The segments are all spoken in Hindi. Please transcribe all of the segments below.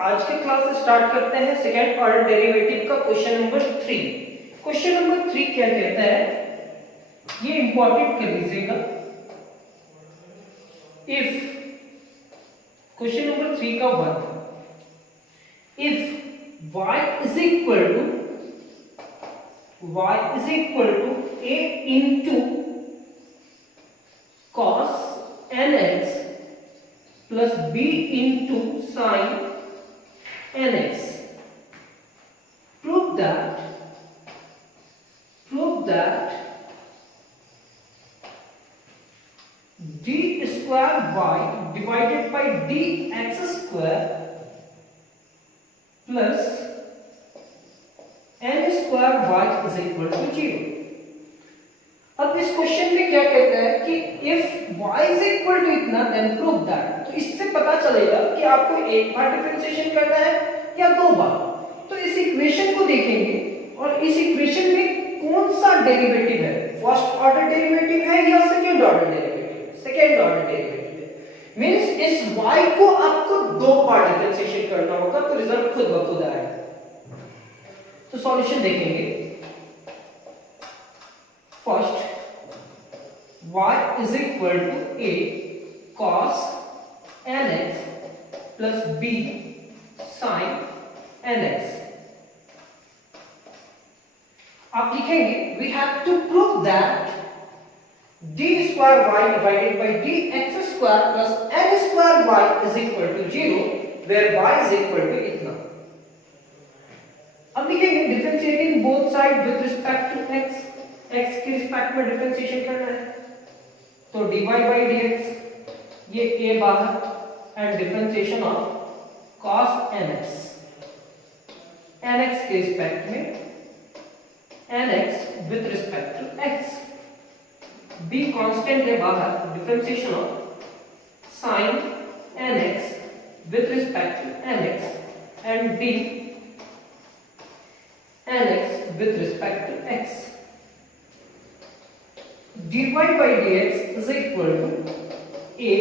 आज के क्लास स्टार्ट करते हैं सेकेंड ऑर्डर डेरिवेटिव का क्वेश्चन नंबर 3। क्वेश्चन नंबर 3 क्या कहता है, ये इंपॉर्टेंट कर लीजिएगा। इफ क्वेश्चन नंबर 3 का 1, if y is equal to a into cos nx plus b into sine nx, prove that d square y divided by dx square plus n square y is equal to 0। अब इस क्वेश्चन में क्या कहता है कि if y is equal to इतना then prove that, तो इससे पता चलेगा कि आपको एक बार डिफरेंशिएशन करना है या दो बार। तो इस इक्वेशन को देखेंगे और इस इक्वेशन में कौन सा डेरिवेटिव है, फर्स्ट ऑर्डर डेरिवेटिव है या second order derivative? Second order derivative है। मींस इस y को आपको दो बार डिफरेंशिएशन करना होगा, तो रिजल्ट खुद ब खुद आएगा। तो सॉल्यूशन देखेंगे। First y is equal to a cos nx plus b sin nx। आप लिखेंगे we have to prove that d square y divided by dx square plus n square y is equal to 0 where y is equal to इतना। अब लिखेंगे differentiating both side with respect to x, x के रिस्पेक्ट में डिफरेंशिएशन करना है, तो dy by dx ये a बाहर and differentiation of cos nx, nx के रिस्पेक्ट में nx with respect to x, b constant है बाहर, differentiation of sin nx with respect to nx and d nx with respect to x। dy by dx is equal to a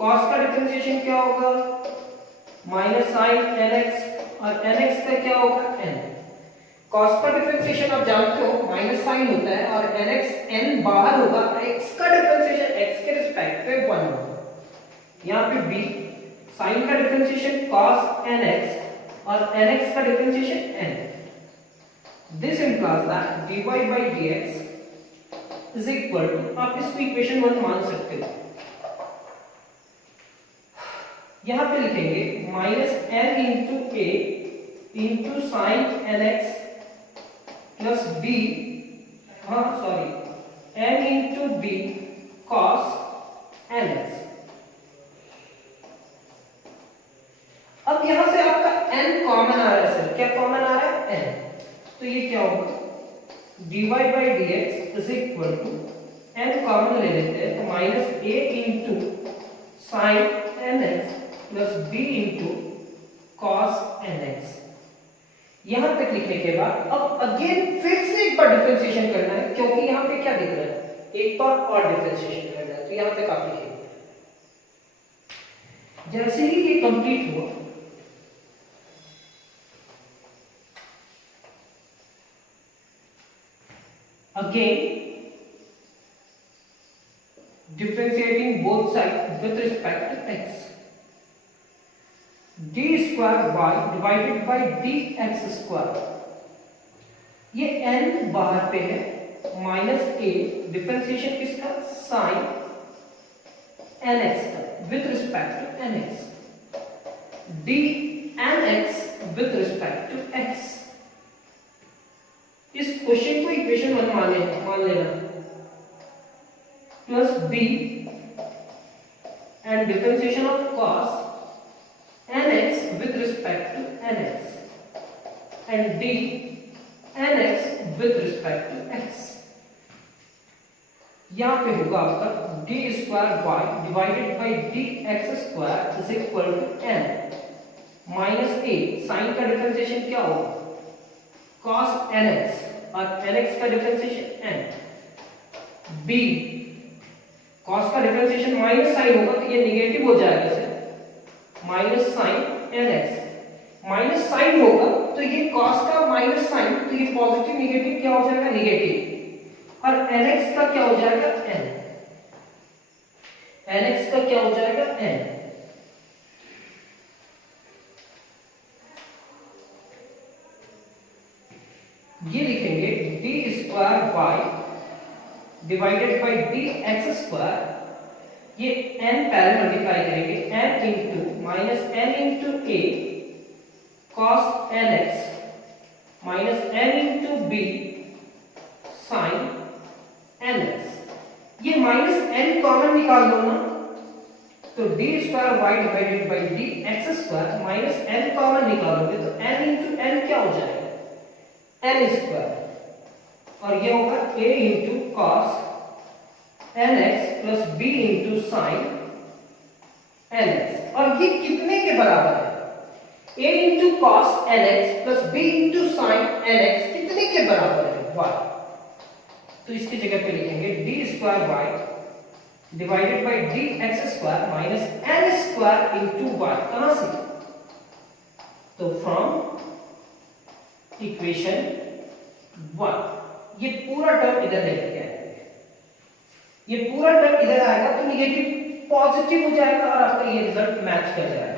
cos का डिफरेंशिएशन क्या होगा माइनस sin nx और nx का क्या होगा n। cos का डिफरेंशिएशन आप जानते हो माइनस sin होता है और nx n बाहर होगा, x का डिफरेंशिएशन x के रिस्पेक्ट पे 1 होगा। यहाँ पे b sin का डिफरेंशिएशन cos nx और nx का differentiation n। This implies that dy by dx is equal to, आप इसको इक्वेशन 1 मान सकते हो। यहां पे लिखेंगे minus n into a into sine nx plus b, n into b cos nx। अब यहां से आपका n कॉमन आ रहा है सर, क्या कॉमन आ रहा है n, तो ये क्या होगा dy by dx is equal to n common ले लेते हैं, तो minus a into sine nx plus b into cos nx। यहां तक लिखने के बाद अब अगेन फिर से एक बार डिफरेंशिएशन करना है, क्योंकि यहां पे क्या दिख रहा है, एक बार और डिफरेंशिएशन करना है। तो यहां तक आप लिखेंगे। जैसे ही ये कंप्लीट हुआ, again differentiating both sides with respect to x, d square y divided by dx square, ये n बाहर पे है, माइनस a डिफरेंशिएशन किसका sin nx का with respect to nx, d nx with respect to x। इस क्वेश्चन को इक्वेशन 1 मान लेना, plus b and differentiation of cos nx with respect to nx and d nx with respect to x। यहां पे होगा आपका d square y divided by dx square is equal to n minus a, sine का डिफरेंशिएशन क्या होगा cos nx और nx का डिफरेंशिएशन n, b cos का डिफरेंशिएशन माइनस साइन होगा, तो ये नेगेटिव हो जाएगा sir, minus sine nx minus sine होगा तो ये cos का माइनस साइन, तो ये पॉजिटिव निगेटिव क्या हो जाएगा, निगेटिव, और nx का क्या हो जाएगा, n, nx का क्या हो जाएगा, n। ये लिखेंगे d square y divided by d x square, ये n पहले मल्टीप्लाई करेंगे, n into minus n into a cos nx minus n into b sine nx। ये माइनस n कॉमन निकाल लो ना, तो d square y divided by d x square minus n common निकालोगे तो n इंटू n क्या हो जाएगा, n स्क्वायर, और ये होगा a into cos nx plus b into sine nx, और ये कितने के बराबर है, a into cos nx plus b into sine nx कितने के बराबर है, y। तो इसकी जगह पे लिखेंगे d square y divided by d x square minus n square into y। कहां से, तो फ्रॉम इक्वेशन 1। ये पूरा टर्म इधर लेके आएंगे, ये पूरा टर्म इधर आएगा तो निगेटिव पॉजिटिव हो जाएगा और आपका ये रिजल्ट मैच कर जाएगा।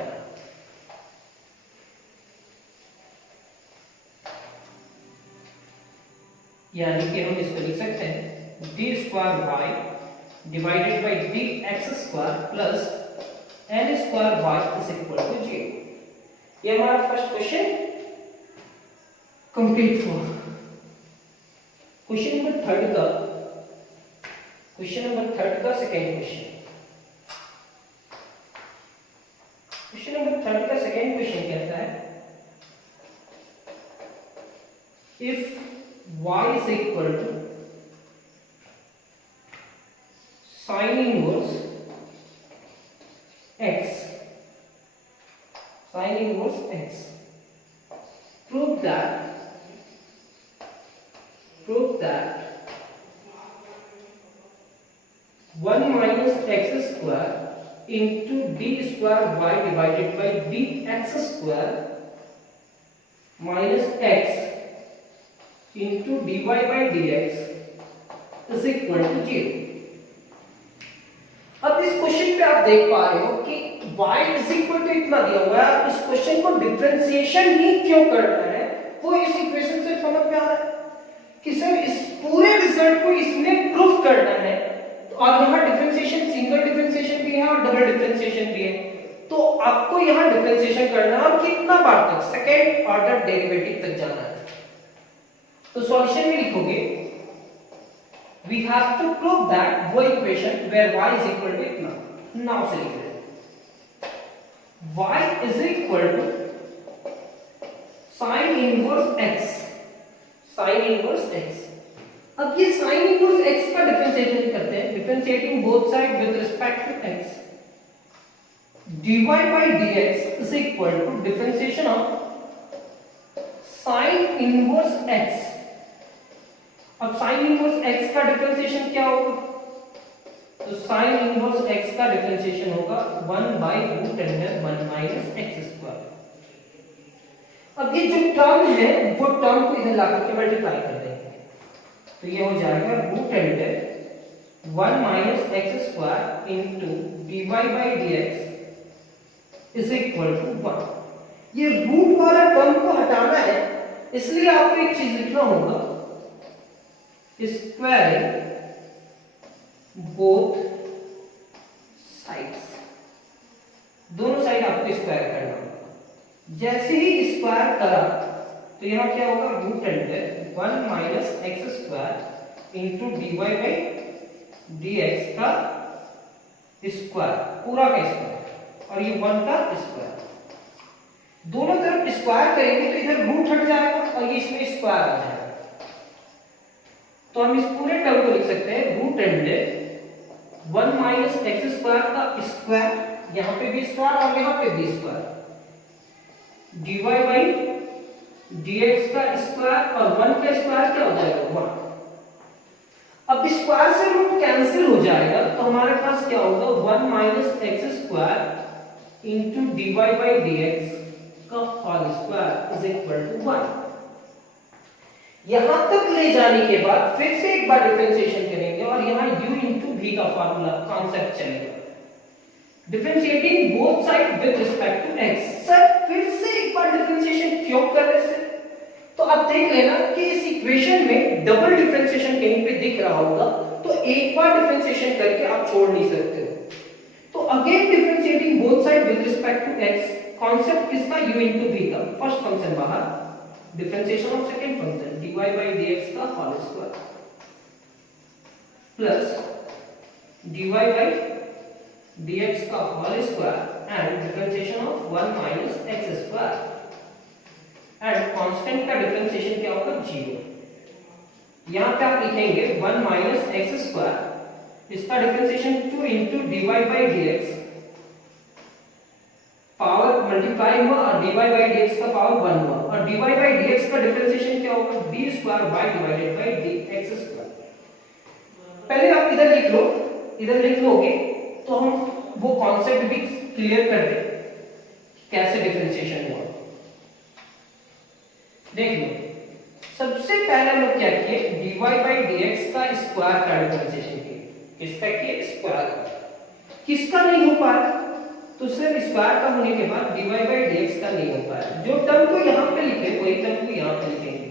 यानी कि हम इसको लिख सकते हैं d square y divided by d x square plus n square y is equal to 0। ये हमारा फर्स्ट क्वेश्चन कंप्लीट हुआ। क्वेश्चन नंबर थर्ड का सेकेंड क्वेश्चन नंबर थर्ड का सेकेंड क्वेश्चन कहता है if y is equal to sin inverse x, prove that 1 minus x square into d square y divided by dx square minus x into dy by dx is equal to 0। अब इस क्वेश्चन पे आप देख पा रहे हो कि y is equal to इतना दिया हुआ है, इस क्वेश्चन को डिफरेंशिएशन ही क्यों करना है वो इस इक्वेशन से समझ में आ रहा है कि सर इस पूरे रिजल्ट को इसमें प्रूफ करना है, और यहाँ डिफरेंशिएशन सिंगल डिफरेंशिएशन भी है और डबल डिफरेंशिएशन भी है, तो आपको यहाँ डिफरेंशिएशन करना है और कितना बार तक, सेकेंड ऑर्डर डेरिवेटिव तक जाना है। तो सॉल्यूशन में लिखोगे we have to prove that वो equation where y is equal to इतना, नाउ से लिख रहे हैं y is equal to sin inverse x, अब ये sin inverse x का डिफरेंशिएशन करते हैं, differentiating both side with respect to x, dy by dx is equal to differentiation of sin inverse x। अब sin इनवर्स x का डिफरेंशिएशन क्या होगा, तो sin इनवर्स x का डिफरेंशिएशन होगा 1 by root under 1 minus x square. अब ये जो टर्म है वो टर्म को इधर लाकर के मल्टीप्लाई कर देंगे, तो ये हो जाएगा root under 1 minus x square into dy by dx is equal to 1। ये रूट वाला टर्म को हटाना है, इसलिए आपको एक चीज लिखना होगा स्क्वायरिंग बोथ साइड्स, दोनों साइड आपको स्क्वायर करना होगा। जैसे ही स्क्वायर करा तो यहाँ क्या होगा, root under 1 minus x square into d y by d x का स्क्वायर, पूरा का स्क्वायर, और ये 1 का स्क्वायर, दोनों तरफ स्क्वायर करेंगे तो इधर रूट हट जाएगा और ये इसमें स्क्वायर आ जाएगा। तो हम इस पूरे टर्म को लिख सकते हैं root under 1 minus x square का स्क्वायर, यहाँ पे भी स्क्वायर और यहाँ पे भी स्क्वायर, dy बाई dx का स्क्वायर, और 1 का स्क्वायर क्या हो जाएगा 1। अब स्क्वायर से रूट कैंसिल हो जाएगा तो हमारे पास क्या होगा 1 minus x square into dy by dx का होल इज इक्वल टू 1। यहां तक ले जाने के बाद फिर से एक बार डिफरेंशिएशन करेंगे और यहां u into v का फार्मूला कांसेप्ट चलेगा, differentiating both side with respect to x। Sir फिर से एक बार डिफरेंशिएशन क्यों कर रहे हैं? तो आप देख लेना कि इस इक्वेशन में डबल डिफरेंशिएशन कहीं पे दिख रहा होगा, तो एक बार डिफरेंशिएशन करके आप छोड़ नहीं सकते हो। तो again differentiating both side with respect to x, concept किसका? u into v का। फर्स्ट फंक्शन बाहर, differentiation of second function dy by dx का whole square plus dy by dx का whole square and differentiation of 1 minus x square and constant का डिफरेंशिएशन क्या होगा? 0। यहां पे आप लिखेंगे 1 minus x स्क्वायर, इसका differentiation 2 into dy by dx, power multiply हुआ और dy by dx का पावर 1 हुआ, और dy by dx का डिफरेंशिएशन क्या होगा? d square y divided by dx square. पहले आप इधर लिख लो, इधर लिख लोगे तो हम वो कॉन्सेप्ट भी क्लियर कर दे कैसे डिफरेंशिएशन हुआ। देख लो, सबसे पहले हम लोग क्या किए? dy by dx का स्क्वायर का डिफरेंशिएशन किए। किसका किए? स्क्वायर का। किसका नहीं हो पाया? तो सिर्फ स्क्वायर का होने के बाद dy by dx का नहीं हो पाया। जो टर्म को यहाँ पे लिखे वही टर्म को यहाँ पे लिखेंगे।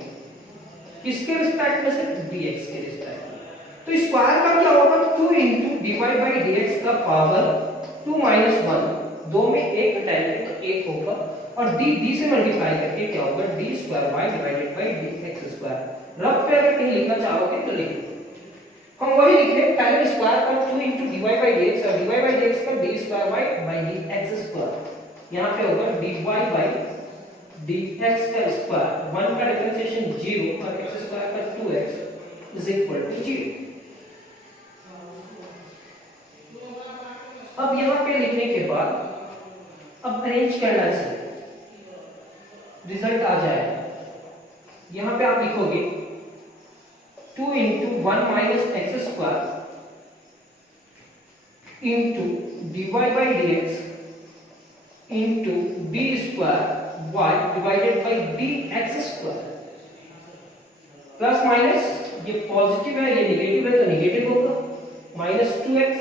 किसके रिस्पेक्ट में? सिर्फ dx के रिस्पेक्ट में। तो स्क्वायर का क्या होगा? 2 into dy by dx का पावर 2 minus 1, दो में एक हटाएंगे तो 1 होगा, और d से मल्टीप्लाई करके क्या होगा? d square y divided by dx square. Rough पे अगर कहीं लिखना चाहोगे तो लिख लो। हम वही लिख रहे हैं, पहले स्क्वायर का 2 into dy by dx और dy by dx का d square y by dx square. यहां पे होगा dy by dx का स्क्वायर, 1 का डिफरेंशिएशन 0 और x स्क्वायर का 2x इज इक्वल टू 0। अब यहां पे लिखने के बाद अब अरेंज करना चाहिए, रिजल्ट आ जाएगा। यहां पे आप लिखोगे 2 into 1 minus x square into dy by dx into d square y divided by dx square, plus minus ये पॉजिटिव है ये नेगेटिव है तो नेगेटिव होगा, minus 2x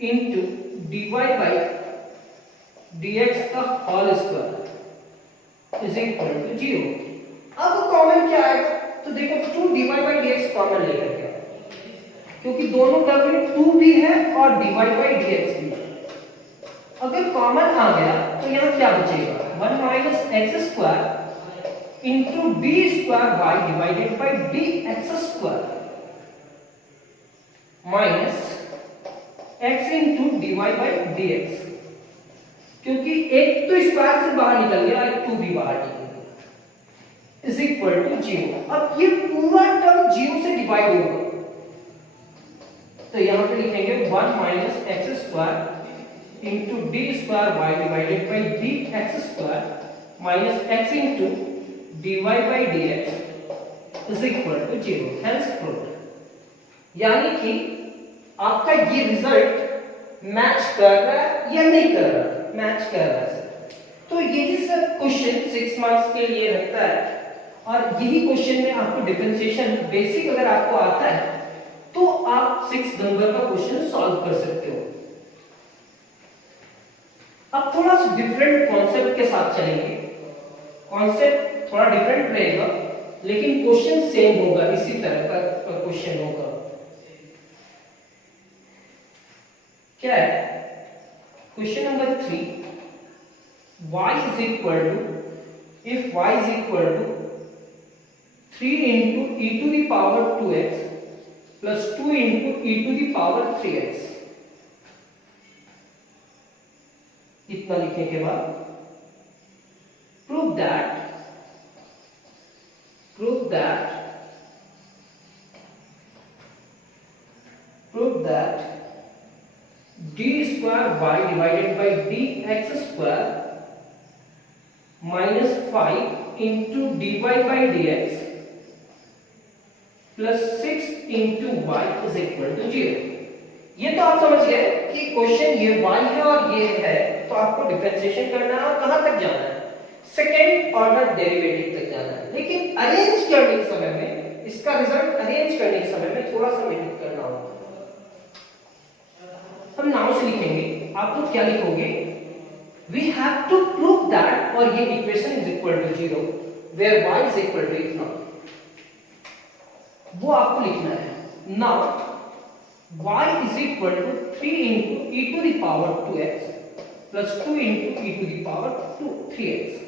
into dy by dx का whole square is equal to 0। अब कॉमन क्या आएगा? तो देखो 2 dy by dx कॉमन लेकर के, क्योंकि दोनों टर्म में 2 भी है और dy by dx भी है। अगर कॉमन आ गया तो यहां क्या बचेगा? 1 minus x square into d square y divided by dx square minus x into dy by dx, क्योंकि एक तो स्क्वायर से बाहर निकल गया, एक 2 भी बाहर निकल गया, इज इक्वल टू 0। अब ये पूरा टर्म 0 से डिवाइड होगा, तो यहां पे लिखेंगे 1 minus x square into d square y divided by dx square minus x into dy by dx is equal to 0। Hence proved. यानी कि आपका ये रिजल्ट मैच कर रहा है या नहीं कर रहा? मैच कर रहा है। तो यही सब क्वेश्चन 6 मार्क्स के लिए रखता है, और यही क्वेश्चन में आपको डिफरेंशिएशन बेसिक अगर आपको आता है तो आप 6 नंबर का क्वेश्चन सॉल्व कर सकते हो। अब थोड़ा सा डिफरेंट कॉन्सेप्ट के साथ चलेंगे। कॉन्सेप्ट थोड़ा डिफरेंट रहेगा लेकिन क्वेश्चन सेम होगा, इसी तरह का क्वेश्चन होगा। क्या है? Question number 3, y is equal to, if y is equal to 3 into e to the power 2x plus 2 into e to the power 3x, इतना लिखने के बाद prove that d square y divided by dx square minus 5 into dy by dx plus 6 into y is equal to 0। ये तो आप समझ गए कि क्वेश्चन ये y है और ये है, तो आपको डिफरेंशिएशन करना है और कहां तक जाना है? सेकेंड ऑर्डर डेरिवेटिव तक जाना है, लेकिन अरेंज करने के समय में इसका रिजल्ट अरेंज करने के समय में थोड़ा सा मेहनत करना होगा। हम नाउ से लिखेंगे, आप लोग क्या लिखोगे, we have to prove that, और ये equation is equal to 0 where y is equal to इतना, वो आपको लिखना है। Now y is equal to 3 into e to the power 2x plus 2 into e to the power 3x,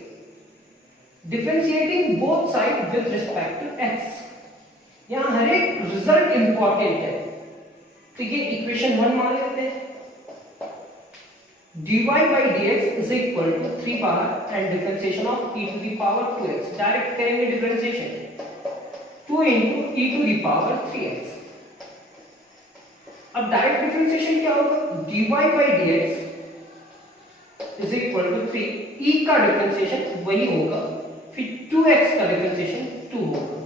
differentiating both side with respect to x। यहां हर एक रिजल्ट इंपॉर्टेंट है, तो ये इक्वेशन 1 मान लेते हैं। dy by dx is equal to 3 power and differentiation of e to the power 2x, direct करेंगे differentiation, 2 into e to the power 3x। अब डायरेक्ट डिफरेंशिएशन क्या होगा, dy by dx is equal to 3, e का डिफरेंशिएशन वही होगा, फिर 2x का डिफरेंशिएशन 2 होगा,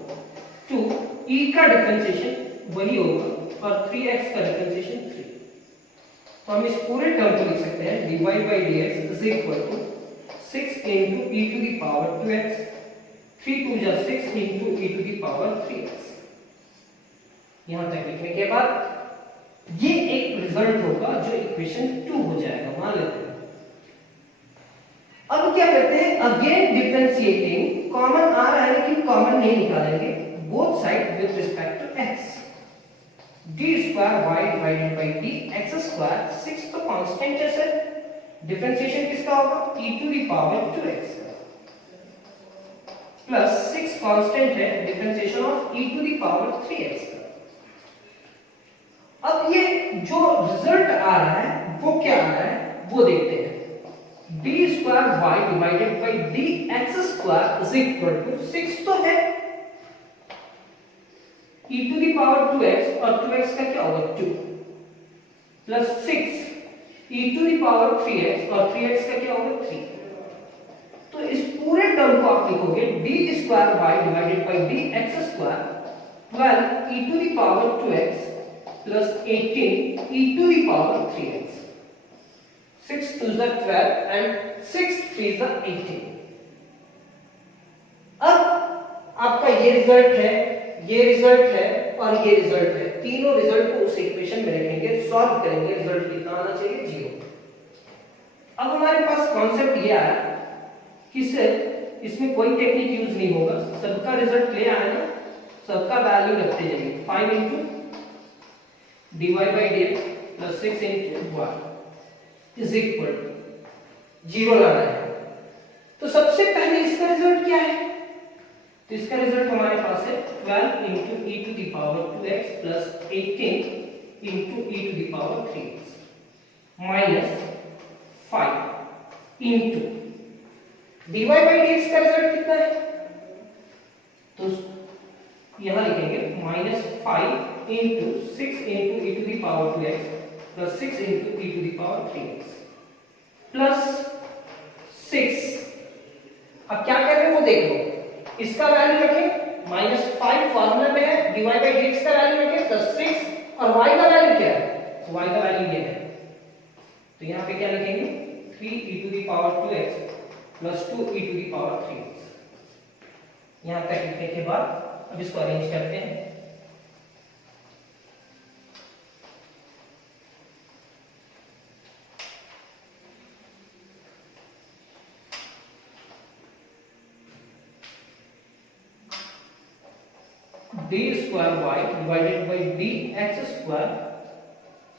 2 e का डिफरेंशिएशन वही होगा और 3x का डिफरेंशिएशन 3। तो हम इस पूरे टर्म को लिख सकते हैं dy by dx is equal to 6 into e to the power 2x, 3 2 जा 6 into e to the power 3x। यहां तक लिखने के बाद ये एक रिजल्ट होगा जो इक्वेशन 2 हो जाएगा, मान लेते हैं। अब क्या करते हैं, अगेन डिफरेंशिएटिंग, कॉमन आ रहा है लेकिन कॉमन नहीं निकालेंगे, both side with respect to x, d square y divided by d x square, 6 तो कांस्टेंट है सर, डिफरेंशिएशन किसका होगा, e to the power 2x plus 6 constant है, differentiation of e to the power 3x। अब ये जो रिजल्ट आ रहा है वो क्या आ रहा है वो देखते हैं, d square y divided by d x square is equal to 6 तो है, e to the power 2x और 2x का क्या होगा 2 plus 6 e to the power 3x और 3x का क्या होगा 3। तो इस पूरे टर्म को आप लिखोगे d square y divided by d x square 12 e to the power 2x plus 18 e to the power 3x, 6 2 is 12 and 6 3 is 18। अब आपका ये रिजल्ट है, ये रिजल्ट है और ये रिजल्ट है, तीनों रिजल्ट को उस इक्वेशन में रखेंगे, सॉल्व करेंगे, रिजल्ट कितना आना चाहिए 0। अब हमारे पास कॉन्सेप्ट ये आया कि सर इसमें कोई टेक्निक यूज नहीं होगा, सबका रिजल्ट ले आए ना, सबका वैल्यू रखते जाइए, 5 into dy by dx plus 6 into y is equal to 0 लाना है। तो सबसे पहले इसका रिजल्ट क्या है, तो इसका रिजल्ट हमारे पास है 12 into e to the power 2x plus 18 into e to the power 3x minus 5 into dy by dx का रिजल्ट कितना है, तो यहां लिखेंगे -5 into 6 into e to the power 2x plus 6 into e to the power 3x plus 6। अब क्या कर रहे हैं वो देख लो, इसका वैल्यू रखें -5 फार्मूला में है, dy by dx का वैल्यू रखें प्लस 6 और y का वैल्यू क्या है, y का वैल्यू ये है, तो यहां पे क्या लिखेंगे 3 e to the power 2x plus 2 e to the power 3x। यहां तक लिखने के बाद अब इसको अरेंज करते हैं, d square y divided by d x square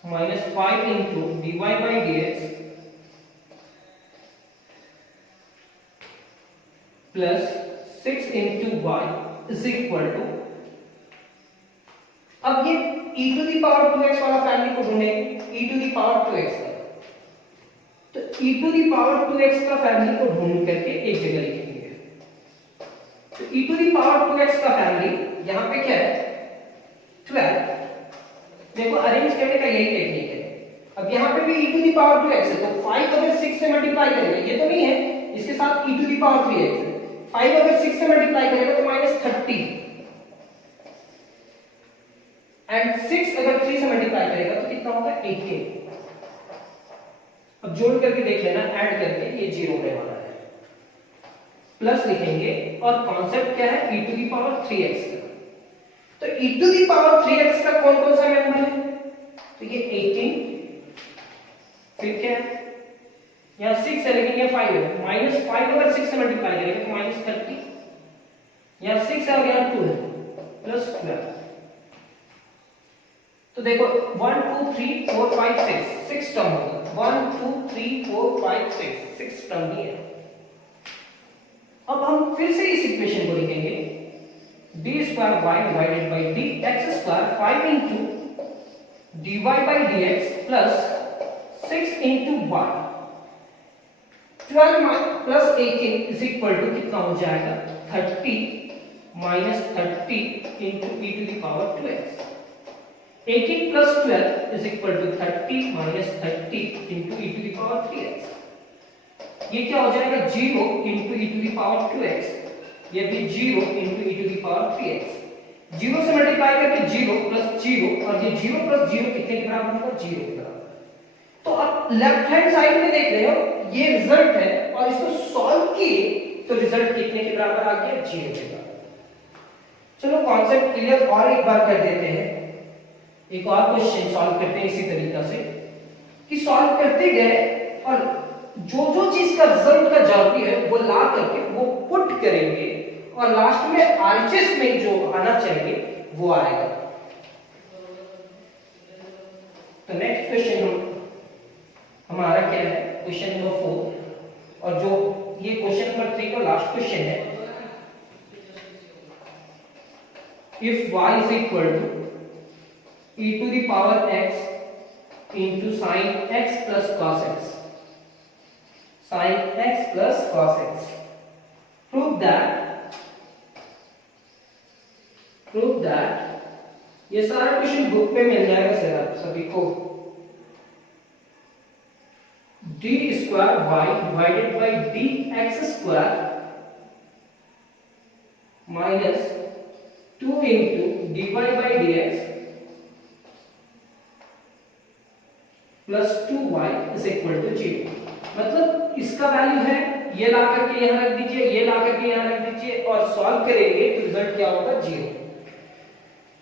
minus 5 into dy by dx plus 6 into y is equal to, अब ये e to the power 2x वाला फैमिली को ढूंढेंगे, e to the power 2x का, तो e to the power 2x का फैमिली को ढूंढ करके एक जगह लिखेंगे, तो e to the power 2x का फैमिली यहां पे क्या है 12, देखो अरेंज करने का यही टेक्निक है। अब यहां पे भी e to the power 2x है, तो 5 अगर 6 से मल्टीप्लाई करेंगे, ये तो नहीं है, इसके साथ e to the power 3x है, 5 अगर 6 से मल्टीप्लाई करेगा तो -30 एंड 6 अगर 3 से मल्टीप्लाई करेगा तो कितना होगा 18। अब जोड़ करके देख लेना, ऐड करके ये 0 होने वाला है। प्लस लिखेंगे और कॉन्सेप्ट क्या है e to the power 3x का। तो e to the power 3x का कौन कौन सा मेंबर है? तो ये 18, फिर क्या है यहाँ 6 है लेकिन ये 5 है, -5 अगर 6 से मल्टीप्लाई करेंगे तो -30, यहाँ 6 है और यहाँ 2 है, +12। तो देखो 1 2 3 4 5 6 टर्म होगा, 1 2 3 4 5 6 टर्म ही है। अब हम फिर से इस इक्वेशन को लिखेंगे d² divided by dx² 5 into dy by dx plus 6 into y 12 plus 18 is equal to कितना हो जाएगा 30 minus 30 into e to the power 2x। 18 plus 12 is equal to 30 minus 30 into e to the power 3x। ये क्या हो जाएगा 0 into e to the power 2x, ये भी 0 into e to the power 3x। 0 से मल्टीप्लाई करके 0 plus 0 और ये 0 plus 0 कितने के बराबर होगा 0 के बराबर। तो आप लेफ्ट हैंड साइड में देख रहे हो ये रिजल्ट है और इसको सॉल्व किए तो रिजल्ट कितने के बराबर आ गया 0 के बराबर। चलो कॉन्सेप्ट क्लियर और एक बार कर देते हैं, एक और क्वेश्चन सॉल्व करते हैं इसी तरीका से कि सॉल्व करते गए और जो जो चीज का रिजल्ट का जरूरी है वो ला करके वो पुट करेंगे और लास्ट में आरएचएस में जो आना चाहिए वो आएगा। तो नेक्स्ट क्वेश्चन हमारा क्या है क्वेश्चन नंबर 4 और जो ये क्वेश्चन नंबर 3 का लास्ट क्वेश्चन है। If y is equal to e to the power x into sin x plus cos x, sin x plus cos x, prove that ये सारा क्वेश्चन बुक पे मिल जाएगा सर आप सभी को। d² y divided by dx² minus 2 into dy by dx plus 2y is equal to 0। मतलब इसका वैल्यू है ये ला करके यहां रख दीजिए, ये ला करके यहां रख दीजिए और सॉल्व करेंगे तो रिजल्ट क्या होगा 0।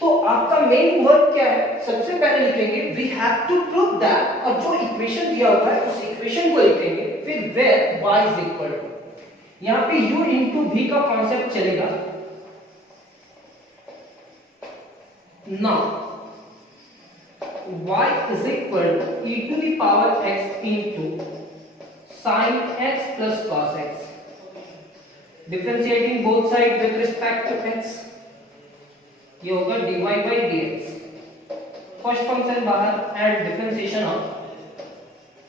तो आपका मेन वर्क क्या है, सबसे पहले लिखेंगे we have to prove that और जो इक्वेशन दिया हुआ है उस इक्वेशन को लिखेंगे, फिर where y is equal to, यहां पे u into v का कांसेप्ट चलेगा। Now y is equal to e to the power x into sin x plus cos x, differentiating both sides with respect to x, ये होगा dy by dx, first function बाहर and differentiation of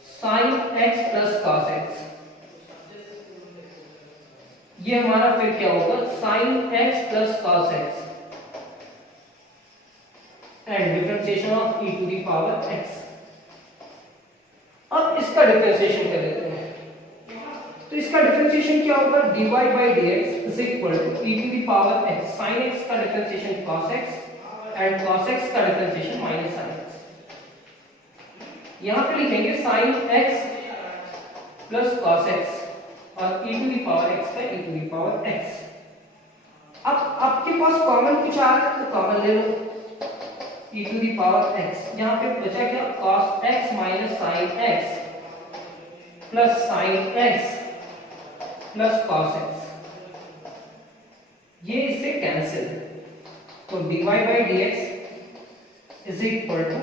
sin x plus cos x, ये हमारा फिर क्या होगा sin x plus cos x and differentiation of e to the power x। अब इसका डिफरेंशिएशन कर लेते हैं, तो इसका डिफरेंशिएशन क्या होगा dy by dx is equal to e to the power x, sin x का differentiation cos x and cos x का डिफरेंशिएशन माइनस sin x। यहां पे लिखेंगे sin x plus cos x और e to the power x का e to the power x। अब आपके पास कॉमन कुछ आ रहा है तो कॉमन ले लो e to the power x, यहां पे बचा क्या cos x minus sin x plus sin x plus cos x, ये इससे कैंसिल, तो dy by dx is equal to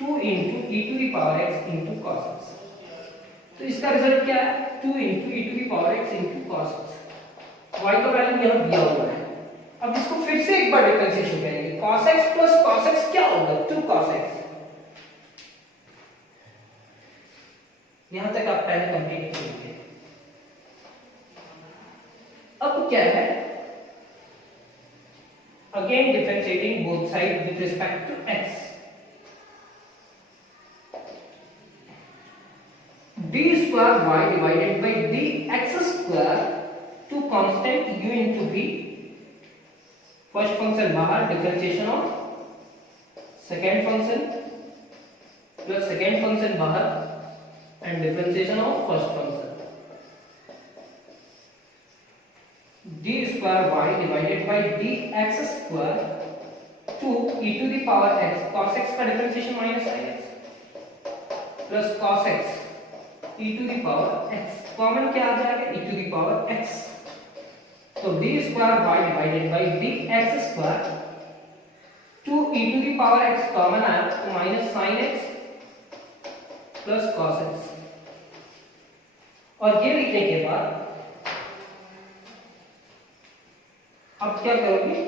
2 into e to the power x into cos x। तो इसका रिजल्ट क्या है 2 into e to the power x into cos x, y का वैल्यू यहां दिया हुआ है। अब इसको फिर से एक बार डिफरेंशिएशन करेंगे, cos x plus cos x क्या होगा 2 cos x। यहां तक आप पहले कंप्लीट कीजिए। अब क्या है again differentiating both side with respect to x, d² y divided by dx² to constant u into v, first function बाहर differentiation of second function plus second function बाहर and differentiation of first function. D square y divided by d x square two e to the power x, cos x का differentiation minus sine x plus cos x e to the power x, common क्या आ जाएगा e to the power x, तो d square y divided by d x square two e to the power x common आया तो minus sine x plus cos x, और ये लिखने के बाद अब क्या करोगे,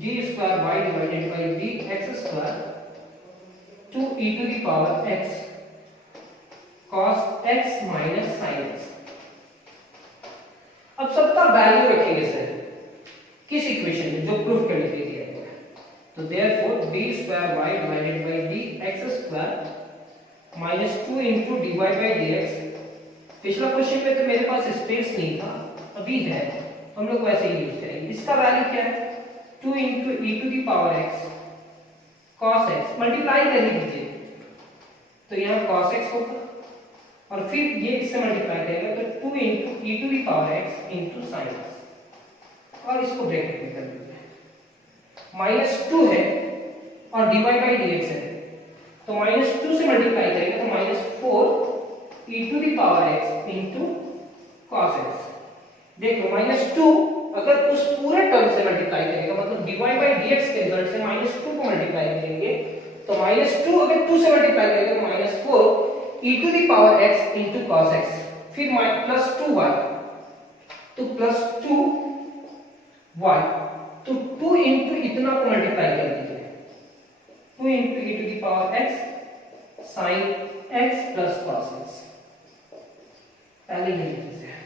d square y divided by d x square two e to the power x cos x minus sine x. अब सबका वैल्यू रखेंगे सर किस इक्वेशन में जो प्रूफ करने के लिए दिया गया है, तो therefore d square y divided by d x square minus 2 into d y by d x. पिछला क्वेश्चन में तो मेरे पास स्पेस नहीं था, अभी है, हम लोग वैसे ही यूज करेंगे। इसका वैल्यू क्या है 2 into e to the power x cos x, multiply कर लीजिए तो यहाँ cos x होगा और फिर ये इससे मल्टीप्लाई करेगा तो 2 into e to the power x into sine x, और इसको ब्रैकेट में कर दीजिए। माइनस 2 है और डिवाइड बाई डी एक्स है तो माइनस 2 से मल्टीप्लाई करेगा तो minus 4 e to the power x into cos x. देखो माइनस 2 अगर उस पूरे टर्म से मल्टीप्लाई करेगा, मतलब डिवाइड बाई डीएक्स के रिजल्ट से माइनस 2 को मल्टीप्लाई करेंगे तो माइनस 2 अगर 2 से मल्टीप्लाई करेगा तो minus 4 e to the power x into cos x, फिर प्लस 2y तो प्लस 2y, तो 2 इंटू इतना को मल्टीप्लाई कर दीजिए 2 into e to the power x sine x plus cos x. पहले ये लिखते हैं,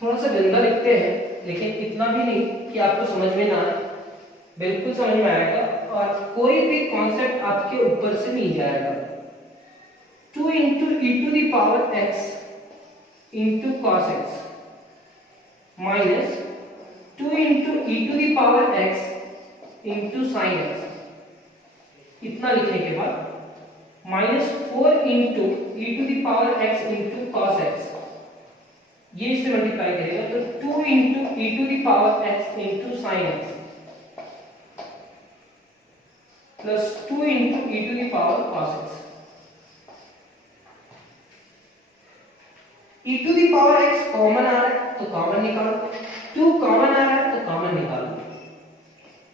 थोड़ा सा गंदा लिखते हैं लेकिन इतना भी नहीं कि आपको समझ में ना आए, बिल्कुल समझ में आएगा और कोई भी कॉन्सेप्ट आपके ऊपर से नहीं जाएगा। 2 into e to the power x into cos x minus 2 into e to the power x into sine x, इतना लिखने के बाद minus 4 into e to the power x into cos x, ये इससे मल्टीप्लाई करेगा तो 2 into e to the power x into sine x plus 2 into e to the power cos x. E to the power x common आ रहा है तो कॉमन निकालो, 2 कॉमन आ रहा है तो कॉमन निकालो,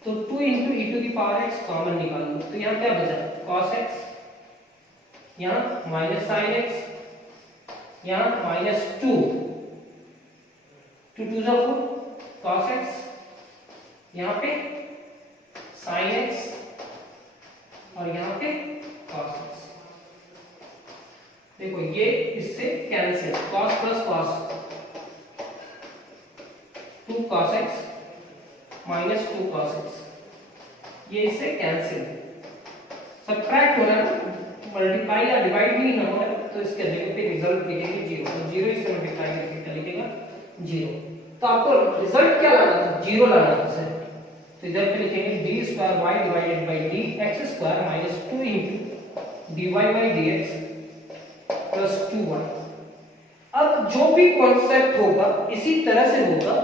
तो 2 into e to the power x common निकालो तो यहाँ क्या बचा कॉस एक्स, यहाँ माइनस साइन एक्स, यहाँ माइनस 2 2 2 4 cos x, यहाँ पे sin x और यहाँ पे cos x। देखो ये इससे cancel, cos plus cos 2 cos x minus 2 cos x, ये इससे कैंसिल, सब्ट्रैक्ट हो रहा है, मल्टीप्लाई या डिवाइड भी नहीं हो रहा है तो इसके जगह पे रिजल्ट लिखेंगे 0, तो 0 इससे मल्टीप्लाई करके क्या लिखेगा 0। तो आपको रिजल्ट क्या लाना था 0 लाना था सर, तो इधर पे लिखेंगे d square y divided by d x square minus 2 into d y by d x plus 2y। अब जो भी कॉन्सेप्ट होगा इसी तरह से होगा,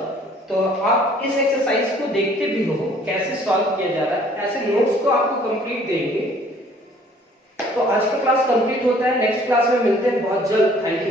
तो आप इस एक्सरसाइज को देखते भी हो कैसे सॉल्व किया जा रहा है, ऐसे नोट्स को आपको कंप्लीट देंगे। तो आज का क्लास कंप्लीट होता है, नेक्स्ट क्लास में मिलते हैं बहुत जल्द। Thank you.